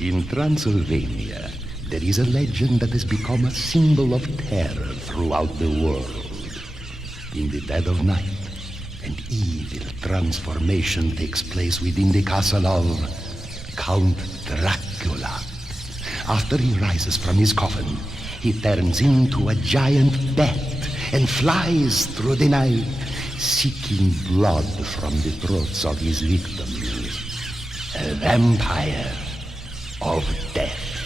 In Transylvania, there is a legend that has become a symbol of terror throughout the world. In the dead of night, an evil transformation takes place within the castle of Count Dracula. After he rises from his coffin, he turns into a giant bat and flies through the night, seeking blood from the throats of his victims. A vampire of death.